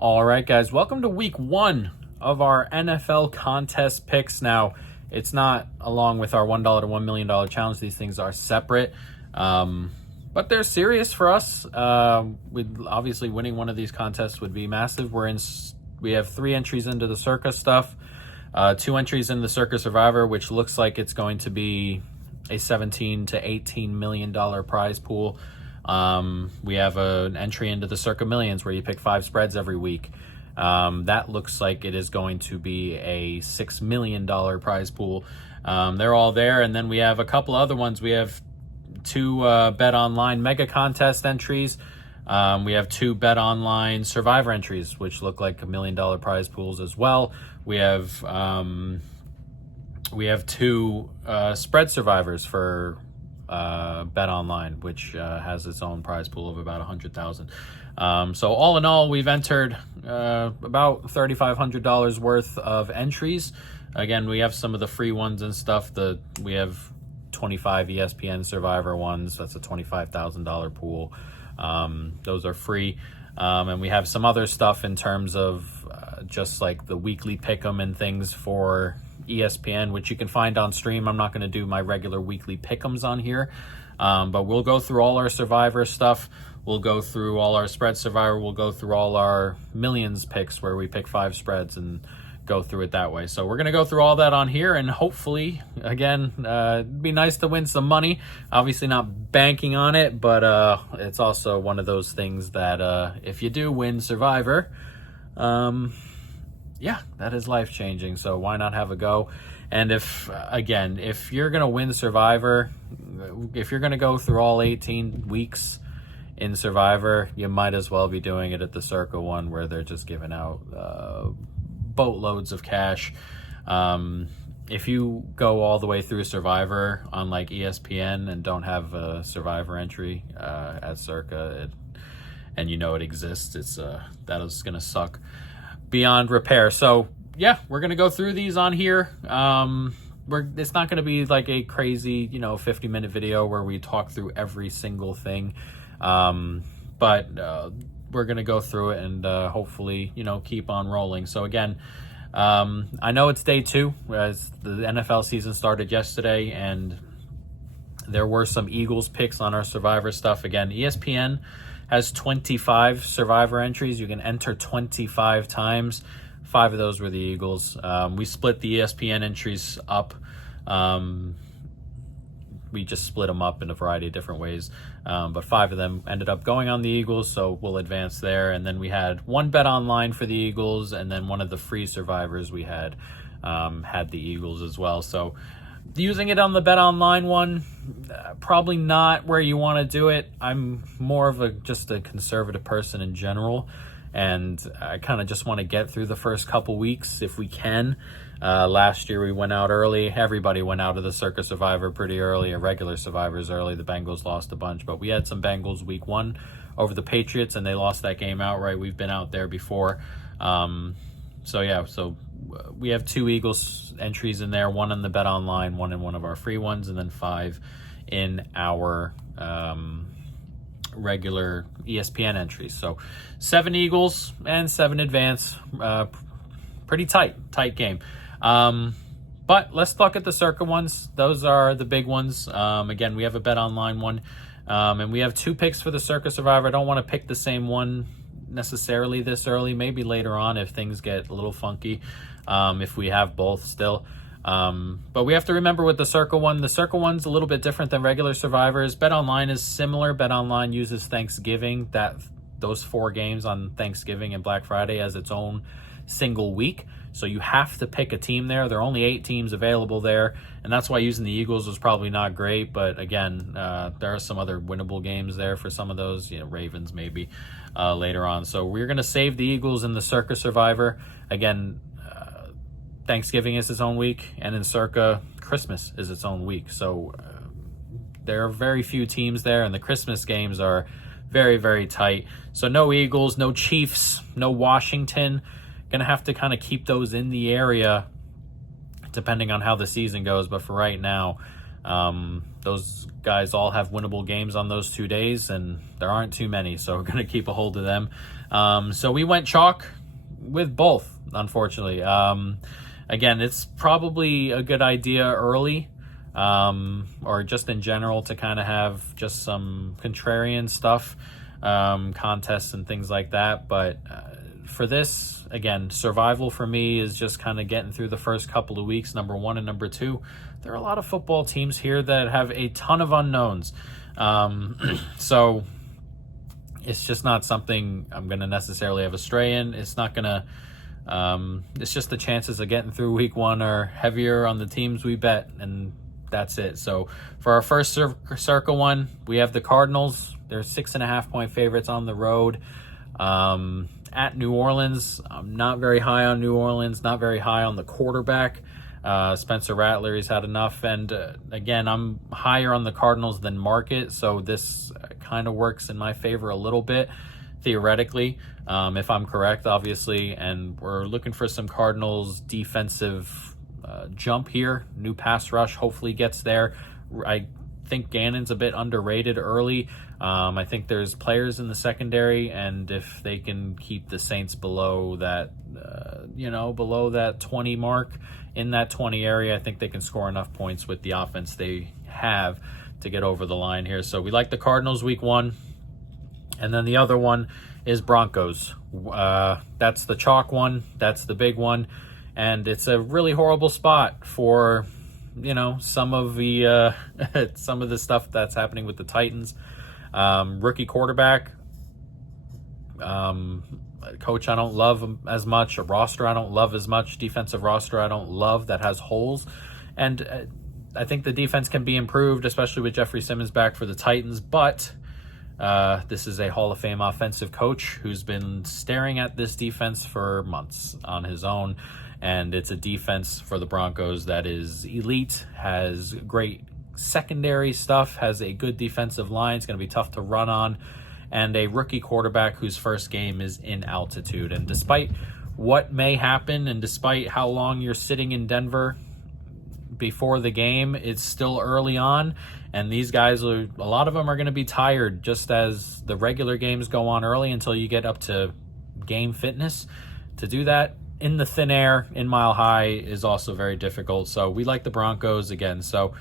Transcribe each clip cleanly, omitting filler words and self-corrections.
All right, guys, welcome to week one of our NFL contest picks. Now, it's not along with our $1 to $1 million challenge. These things are separate, but they're serious for us. Obviously, winning one of these contests would be massive. We have 3 entries into the Circa stuff, 2 entries in the Circa Survivor, which looks like it's going to be a $17 to $18 million prize pool. We have an entry into the Circa Millions where you pick 5 spreads every week. That looks like it is going to be a $6 million prize pool. They're all there. And then we have a couple other ones. We have 2 Bet Online Mega Contest entries. We have 2 Bet Online Survivor entries, which look like $1 million prize pools as well. We have 2 spread survivors for Bet Online, which has its own prize pool of about $100,000. So all in all, we've entered about $3,500 worth of entries. Again, we have some of the free ones and stuff. We have 25 ESPN Survivor ones. That's a $25,000 pool. Those are free. And we have some other stuff in terms of just like the weekly pick'em and things for ESPN, which you can find on stream. I'm not going to do my regular weekly pick'ems on here, but we'll go through all our Survivor stuff. We'll go through all our spread Survivor. We'll go through all our millions picks where we pick 5 spreads and go through it that way. So we're going to go through all that on here, and hopefully, again, it'd be nice to win some money. Obviously not banking on it, but it's also one of those things that if you do win Survivor, yeah, that is life-changing, so why not have a go? And if you're going to win Survivor, if you're going to go through all 18 weeks in Survivor, you might as well be doing it at the Circa one where they're just giving out boatloads of cash. If you go all the way through Survivor on like ESPN and don't have a Survivor entry at Circa, and you know it exists, that is going to suck beyond repair. So yeah, we're gonna go through these on here. It's not gonna be like a crazy 50-minute video where we talk through every single thing, but we're gonna go through it and hopefully keep on rolling. So again, I know it's day 2 as the NFL season started yesterday, and there were some Eagles picks on our Survivor stuff. Again, ESPN has 25 Survivor entries. You can enter 25 times. 5 of those were the Eagles. We split the ESPN entries up. We just split them up in a variety of different ways. But 5 of them ended up going on the Eagles, so we'll advance there. And then we had 1 Bet Online for the Eagles, and then one of the free Survivors we had the Eagles as well. So using it on the Bet Online one, probably not where you want to do it. I'm more of just a conservative person in general, and I kind of just want to get through the first couple weeks if we can. Last year we went out early. Everybody went out of the Circa Survivor pretty early, or regular Survivors early. The Bengals lost a bunch, but we had some Bengals week 1 over the Patriots, and they lost that game outright. We've been out there before. So we have 2 Eagles entries in there, 1 in the Bet Online, 1 in one of our free ones, and then 5 in our regular ESPN entries. So 7 Eagles and 7 advance. Pretty tight game. But let's look at the Circa ones. Those are the big ones. Again, we have a Bet Online one, and we have 2 picks for the Circa Survivor. I don't want to pick the same one necessarily this early, maybe later on if things get a little funky, if we have both still. But we have to remember with the Circa one's a little bit different than regular Survivors. Bet Online is similar. Bet Online uses Thanksgiving, those 4 games on Thanksgiving and Black Friday, as its own single week. So you have to pick a team there. There are only 8 teams available there, and that's why using the Eagles was probably not great. But again, there are some other winnable games there for some of those, Ravens maybe later on. So we're going to save the Eagles in the Circa Survivor. Again, Thanksgiving is its own week, and in Circa, Christmas is its own week. So there are very few teams there, and the Christmas games are very, very tight. So no Eagles, no Chiefs, no Washington. Going to have to kind of keep those in the area depending on how the season goes. But for right now, Those guys all have winnable games on those 2 days, and there aren't too many, so we're going to keep a hold of them. So we went chalk with both, unfortunately. Again, it's probably a good idea early, or just in general, to kind of have just some contrarian stuff, contests and things like that. But for this, again, survival for me is just kind of getting through the first couple of weeks, number one and number two. There are a lot of football teams here that have a ton of unknowns. So it's just not something I'm going to necessarily have a stray in. It's not going to, it's just the chances of getting through week one are heavier on the teams we bet, and that's it. So for our first circle one, we have the Cardinals. They're 6.5-point favorites on the road. At New Orleans, I'm not very high on New Orleans, not very high on the quarterback. Spencer Rattler, he's had enough. And again, I'm higher on the Cardinals than market, so this kind of works in my favor a little bit, theoretically, if I'm correct, obviously. And we're looking for some Cardinals defensive jump here. New pass rush hopefully gets there. I think Gannon's a bit underrated early. I think there's players in the secondary, and if they can keep the Saints below that, below that 20 mark, in that 20 area, I think they can score enough points with the offense they have to get over the line here. So we like the Cardinals week one. And then the other one is Broncos. That's the chalk one. That's the big one. And it's a really horrible spot for, some of the some of the stuff that's happening with the Titans. Rookie quarterback, coach I don't love as much, a roster I don't love as much, defensive roster I don't love that has holes. And I think the defense can be improved, especially with Jeffrey Simmons back for the Titans. But this is a Hall of Fame offensive coach who's been staring at this defense for months on his own. And it's a defense for the Broncos that is elite, has great secondary stuff, has a good defensive line. It's going to be tough to run on, and a rookie quarterback whose first game is in altitude. And despite what may happen, and despite how long you're sitting in Denver before the game, it's still early on, and these guys, a lot of them are going to be tired just as the regular games go on early until you get up to game fitness. To do that in the thin air, in Mile High, is also very difficult. So we like the Broncos again. So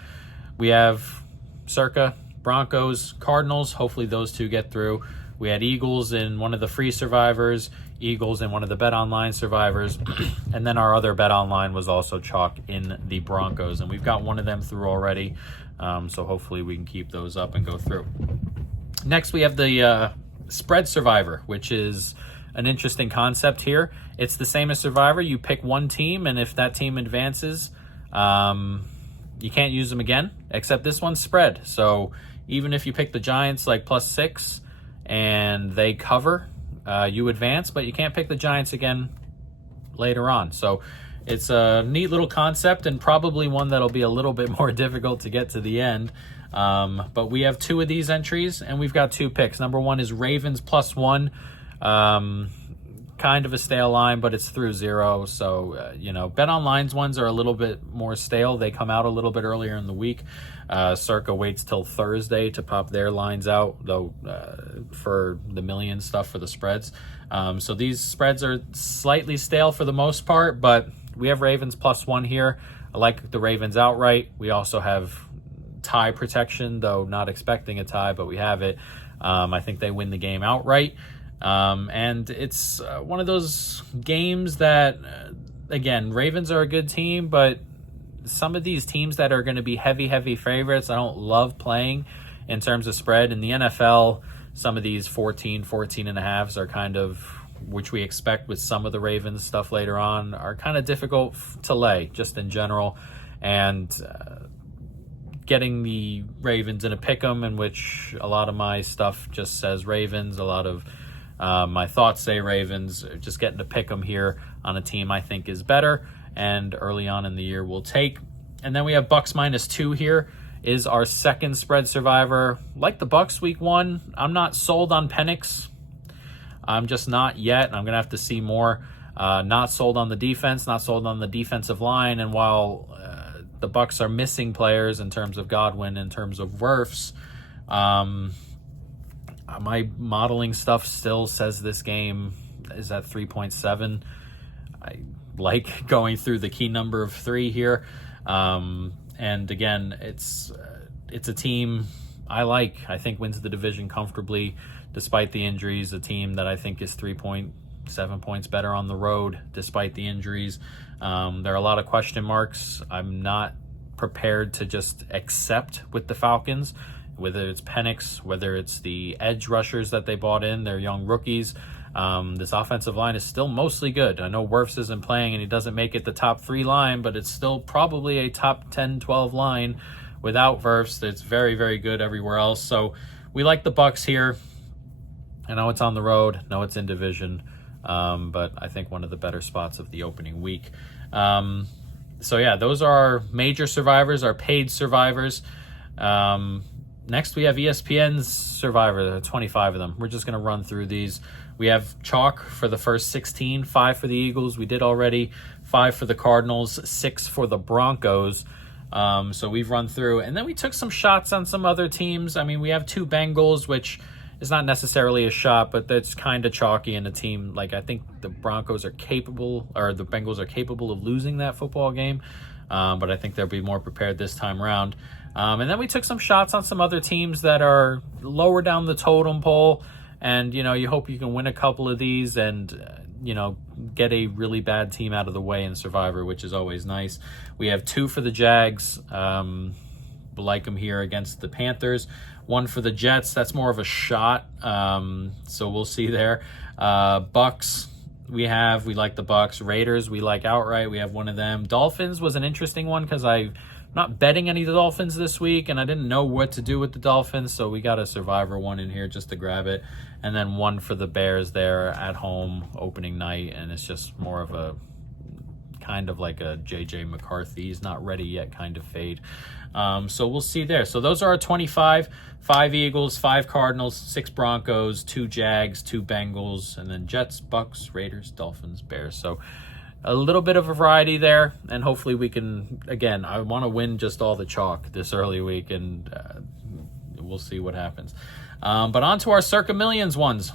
we have circa Broncos, Cardinals. Hopefully those two get through. We had Eagles in one of the free survivors, Eagles in one of the Bet Online survivors, and then our other Bet Online was also chalk in the Broncos, and we've got one of them through already. So hopefully we can keep those up and go through. Next, we have the spread survivor, which is an interesting concept here. It's the same as survivor. You pick one team, and if that team advances, you can't use them again, except this one's spread. So even if you pick the Giants like +6 and they cover, you advance, but you can't pick the Giants again later on. So it's a neat little concept, and probably one that'll be a little bit more difficult to get to the end. But we have two of these entries, and we've got two picks. Number one is Ravens +1. Kind of a stale line, but it's through 0. So, Bet Online's ones are a little bit more stale. They come out a little bit earlier in the week. Circa waits till Thursday to pop their lines out, though, for the million stuff for the spreads. So these spreads are slightly stale for the most part, but we have Ravens +1 here. I like the Ravens outright. We also have tie protection, though not expecting a tie, but we have it. I think they win the game outright. And it's one of those games that, again, Ravens are a good team, but some of these teams that are going to be heavy favorites, I don't love playing in terms of spread. In the NFL, some of these 14 and a halves are kind of, which we expect with some of the Ravens stuff later on, are kind of difficult to lay just in general. And getting the Ravens in a pick'em, in which a lot of my stuff just says Ravens, a lot of my thoughts say Ravens, just getting to pick them here on a team I think is better, and early on in the year we'll take. And then we have Bucks -2 here is our second spread survivor. Like the Bucks week one, I'm not sold on Penix. I'm just not yet. I'm going to have to see more. Not sold on the defense, not sold on the defensive line. And while the Bucks are missing players in terms of Godwin, in terms of Wirfs. My modeling stuff still says this game is at 3.7. I like going through the key number of 3 here. And again, it's a team I think wins the division comfortably despite the injuries. A team that I think is 3.7 points better on the road despite the injuries. There are a lot of question marks. I'm not prepared to just accept with the Falcons, whether it's Penix, whether it's the edge rushers that they bought in, they're young rookies. This offensive line is still mostly good. I know Wirfs isn't playing and he doesn't make it the top 3 line, but it's still probably a top 10, 12 line without Wirfs. It's very, very good everywhere else. So we like the Bucks here. I know it's on the road. I know it's in division. But I think one of the better spots of the opening week. So yeah, those are our major survivors, our paid survivors. Next, we have ESPN's Survivor. There are 25 of them. We're just going to run through these. We have chalk for the first 16, 5 for the Eagles. We did already. 5 for the Cardinals, 6 for the Broncos. So we've run through. And then we took some shots on some other teams. I mean, we have 2 Bengals, which is not necessarily a shot, but that's kind of chalky in a team. Like, I think the Bengals are capable of losing that football game. But I think they'll be more prepared this time around. And then we took some shots on some other teams that are lower down the totem pole. And, you hope you can win a couple of these and, get a really bad team out of the way in Survivor, which is always nice. We have 2 for the Jags. Like them here against the Panthers. 1 for the Jets. That's more of a shot. So we'll see there. Bucks. We like the Bucks. Raiders, we like outright. We have 1 of them. Dolphins was an interesting one because I'm not betting any of the Dolphins this week, and I didn't know what to do with the Dolphins, so we got a Survivor 1 in here just to grab it. And then 1 for the Bears there at home opening night, and it's just more of a kind of like a J.J. McCarthy, he's not ready yet kind of fade. So we'll see there. So those are our 25. 5 Eagles, 5 Cardinals, 6 Broncos, 2 Jags, 2 Bengals, and then Jets, Bucks, Raiders, Dolphins, Bears. So a little bit of a variety there, and hopefully we can, again, I want to win just all the chalk this early week, and we'll see what happens. But on to our Circa Millions ones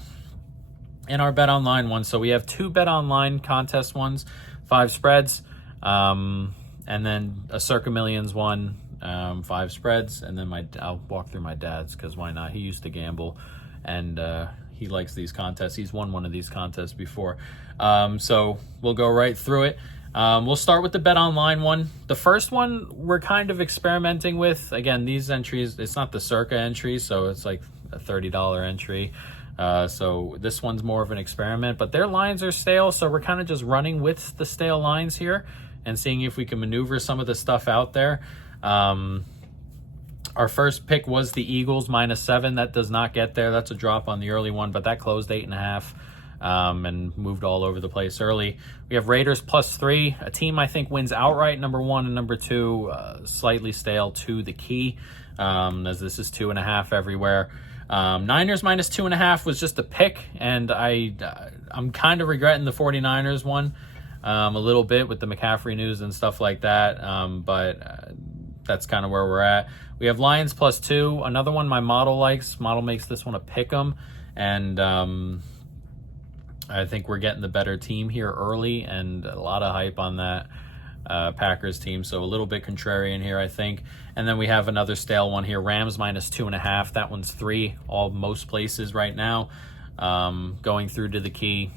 and our Bet Online ones. So we have 2 Bet Online contest ones, 5 spreads, and then a Circa Millions one, 5 spreads, and then I'll walk through my dad's because why not? He used to gamble, and he likes these contests. He's won one of these contests before. So we'll go right through it. We'll start with the Bet Online one. The first one we're kind of experimenting with. Again, these entries, it's not the Circa entry, so it's like a $30 entry. So this one's more of an experiment, but their lines are stale, so we're kind of just running with the stale lines here and seeing if we can maneuver some of the stuff out there. Our first pick was the Eagles -7. That does not get there. That's a drop on the early one, but that closed 8.5 and moved all over the place early. We have Raiders +3. A team I think wins outright, number 1, and number 2, slightly stale to the key, as this is 2.5 everywhere. Niners -2.5 was just a pick, and I'm kind of regretting the 49ers one a little bit with the McCaffrey news and stuff like that, but that's kind of where we're at. We have Lions +2, another one my model likes. Model makes this one a pick 'em, and I think we're getting the better team here early, and a lot of hype on that Packers team, so a little bit contrarian here, I think. And then we have another stale one here, Rams -2.5. That one's 3, most places right now. Going through to the key,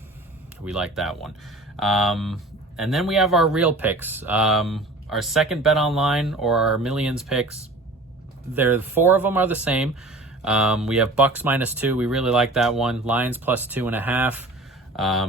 we like that one. And then we have our real picks. Our second Bet Online or our Millions picks, 4 of them are the same. We have Bucks -2. We really like that one. Lions +2.5.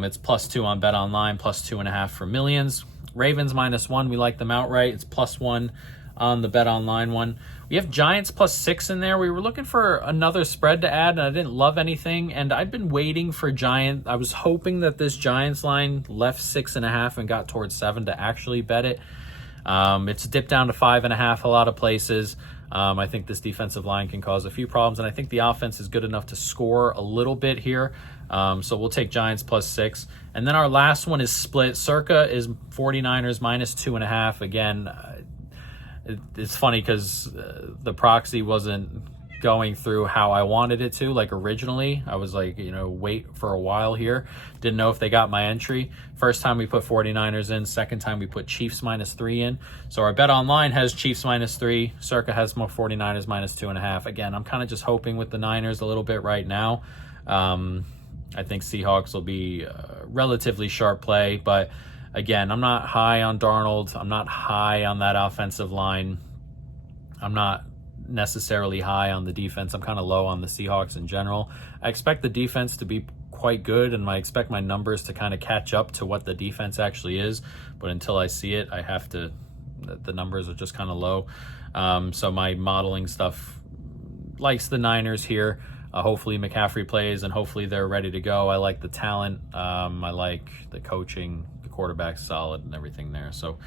It's +2 on Bet Online, +2.5 for Millions. Ravens -1. We like them outright. It's +1 on the Bet Online one. We have Giants +6 in there. We were looking for another spread to add, and I didn't love anything. And I've been waiting for Giants. I was hoping that this Giants line left 6.5 and got towards 7 to actually bet it. It's dipped down to 5.5 a lot of places. I think this defensive line can cause a few problems, and I think the offense is good enough to score a little bit here. So we'll take Giants +6. And then our last one is split. Circa is 49ers -2.5. Again, it's funny because the proxy wasn't going through how I wanted it to. Like originally, I was like, wait for a while here. Didn't know if they got my entry. First time we put 49ers in. Second time we put Chiefs -3 in. So our bet online has Chiefs -3. Circa has more 49ers -2.5. Again, I'm kind of just hoping with the Niners a little bit right now. I think Seahawks will be a relatively sharp play, but again, I'm not high on Darnold. I'm not high on that offensive line. I'm not necessarily high on the defense. I'm kind of low on the Seahawks in general. I expect the defense to be quite good, and I expect my numbers to kind of catch up to what the defense actually is. But until I see it, the numbers are just kind of low. So my modeling stuff likes the Niners here. Hopefully McCaffrey plays, and hopefully they're ready to go. I like the talent. I like the coaching. The quarterback's solid and everything there. So,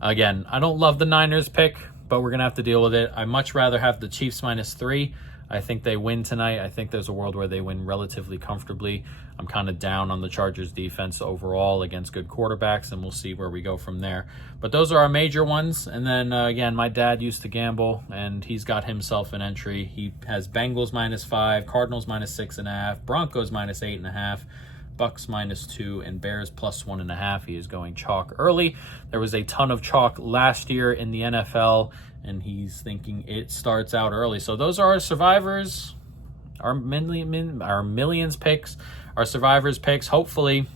again, I don't love the Niners pick, but we're going to have to deal with it. I'd much rather have the Chiefs -3. I think they win tonight. I think there's a world where they win relatively comfortably. I'm kind of down on the Chargers defense overall against good quarterbacks, and we'll see where we go from there. But those are our major ones. And then, again, my dad used to gamble, and he's got himself an entry. He has Bengals -5, Cardinals -6.5, Broncos -8.5, Bucks -2, and Bears +1.5. He is going chalk early. There was a ton of chalk last year in the NFL, and he's thinking it starts out early. So those are our survivors, our millions picks, our survivors picks. Hopefully,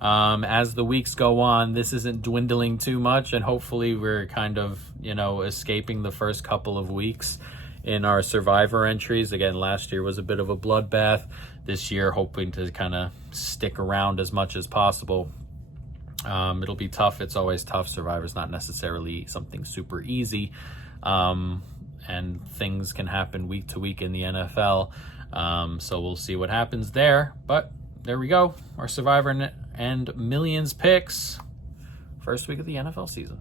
as the weeks go on, this isn't dwindling too much, and hopefully we're kind of, escaping the first couple of weeks in our survivor entries. Again, last year was a bit of a bloodbath. This year, hoping to kind of stick around as much as possible. It'll be tough. It's always tough. Survivor's not necessarily something super easy. And things can happen week to week in the NFL. So we'll see what happens there. But there we go. Our Survivor and Millions picks. First week of the NFL season.